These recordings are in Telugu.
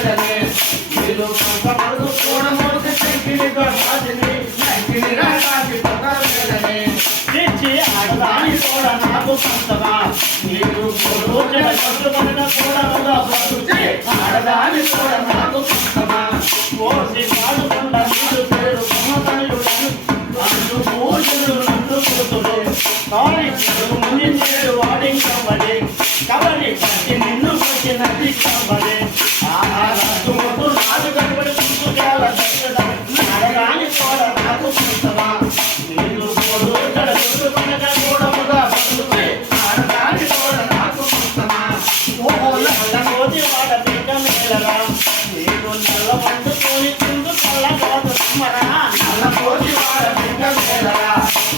మేడనే మీరు కొంతమంది కూడా మొదటి శంకినిగా రాజని శంకినిగా రాజి మేడనే తెచ్చి ఆడదాని కూడా నాకు సొంతమా మీరు రోజుల కట్టుబడిన కూడా బతుచి ఆడదాని కూడా నాకు సొంతమా కోసి పాడుకుండ మీరు పేరు సమతనులను అందు పూజలు నందు కూతురు కాలి ముందు నేడు వాడింకబడి కబడి పట్టి నిన్ను పట్టి నది కబడి ఆహారము నాడు కబడి పుట్టుకేల ఆడదాని కూడా నాకు సొంతమా మీరు రోజుల కట్టుబడిన కూడా బతుచి ఆడదాని కూడా నాకు సొంతమా ఓహో కోతి వాడ బిడ్డ మేలరా మీరు నల్ల వండుకొని తిందు చల్లగాదు మరా నల్ల కోతి వాడ బిడ్డ మేలరా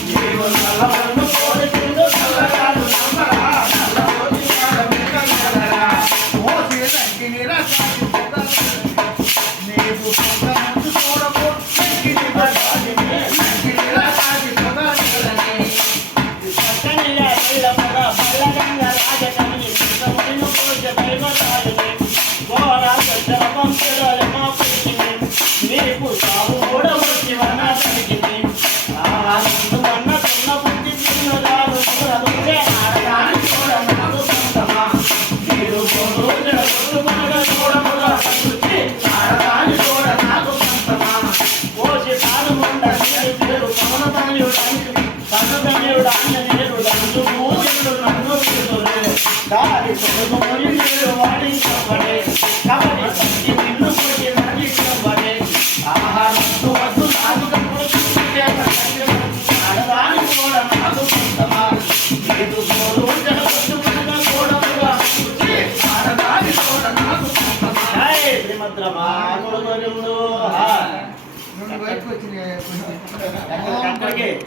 మీరు నల్ల వండుకొని తిందు చల్లగాదు నమ్మరా నల్ల కోతి వాడ బిడ్డ మేలరా ఓ శ్రీలంకిని రాజు నీవు కొంతమంది చూడకు శంకిని రాజు శంకిని రాజు పదాలని పక్కనిగా వెళ్ళమర బల్లగంగ రాజకని నిజమైన పూజ దైవతాలని గోరాజ జపం చెరల మా ప్రీతిని నీకు సాగు కూడా వచ్చి వన జరిగింది ఆనందు వన్న చిన్న బుద్ధి చిన్నదారు మురదుచే ఆడదాని కూడా నాకు సొంతమా మీరు రోజుల కొట్టుకునగా చూడముగా బతుచి ఆడదాని కూడా నాకు సొంతమా పోసి తాను ఉండ నీరు పేరు పవనతనయుడానికి పన్నతనయుడు ఆంజనేయుడు నందు పూజలు నన్ను చూతులే దారి పొడుగుమని మీరు వాడించబడే కబడి పట్టి నిన్ను కొట్టి నడిచబడే ఆహారము వద్దు నాకు కప్పుడు ఆడదాని కూడా నాకు సొంతమా మీరు రోజుల కొట్టుకునగా చూడముగా చూచి ఆడదాని కూడా నాకు సొంతమా జై శ్రీమద్రమా కొడుకు